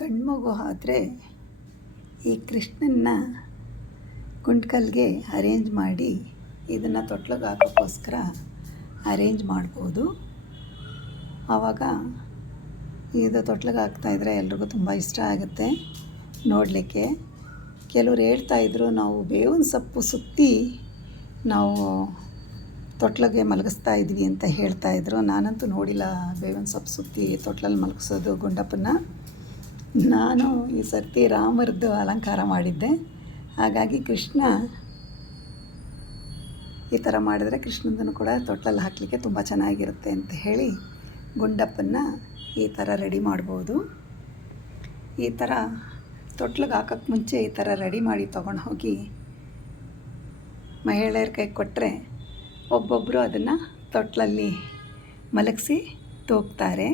ಗಂಡು ಮಗು ಆದರೆ ಈ ಕೃಷ್ಣನ್ನ ಕುಂಟ್ಕಲ್ಗೆ ಅರೇಂಜ್ ಮಾಡಿ ಇದನ್ನು ತೊಟ್ಲಿಗೆ ಹಾಕೋಕ್ಕೋಸ್ಕರ ಅರೇಂಜ್ ಮಾಡ್ಬೋದು. ಆವಾಗ ಇದು ತೊಟ್ಲಿಗೆ ಹಾಕ್ತಾಯಿದ್ರೆ ಎಲ್ರಿಗೂ ತುಂಬ ಇಷ್ಟ ಆಗುತ್ತೆ ನೋಡಲಿಕ್ಕೆ. ಕೆಲವ್ರು ಹೇಳ್ತಾಯಿದ್ರು, ನಾವು ಬೇವಿನ ಸೊಪ್ಪು ಸುತ್ತಿ ನಾವು ತೊಟ್ಲಿಗೆ ಮಲಗಿಸ್ತಾ ಇದ್ವಿ ಅಂತ ಹೇಳ್ತಾಯಿದ್ರು. ನಾನಂತೂ ನೋಡಿಲ್ಲ ಬೇವಿನ ಸೊಪ್ಪು ಸುತ್ತಿ ತೊಟ್ಲಲ್ಲಿ ಮಲಗಿಸೋದು ಗುಂಡಪ್ಪನ. ನಾನು ಈ ಸರ್ತಿ ರಾಮರದ್ದು ಅಲಂಕಾರ ಮಾಡಿದ್ದೆ. ಹಾಗಾಗಿ ಕೃಷ್ಣ ಈ ಥರ ಮಾಡಿದ್ರೆ ಕೃಷ್ಣಂದನ್ನು ಕೂಡ ತೊಟ್ಲಲ್ಲಿ ಹಾಕಲಿಕ್ಕೆ ತುಂಬ ಚೆನ್ನಾಗಿರುತ್ತೆ ಅಂತ ಹೇಳಿ ಗುಂಡಪ್ಪನ ಈ ಥರ ರೆಡಿ ಮಾಡ್ಬೋದು. ಈ ಥರ ತೊಟ್ಲಿಗೆ ಹಾಕೋಕ್ಕೆ ಮುಂಚೆ ಈ ಥರ ರೆಡಿ ಮಾಡಿ ತೊಗೊಂಡು ಹೋಗಿ ಮಹಿಳೆಯರ ಕೈ ಕೊಟ್ಟರೆ ಒಬ್ಬೊಬ್ಬರು ಅದನ್ನು ತೊಟ್ಲಲ್ಲಿ ಮಲಗಿಸಿ ತೂಗ್ತಾರೆ.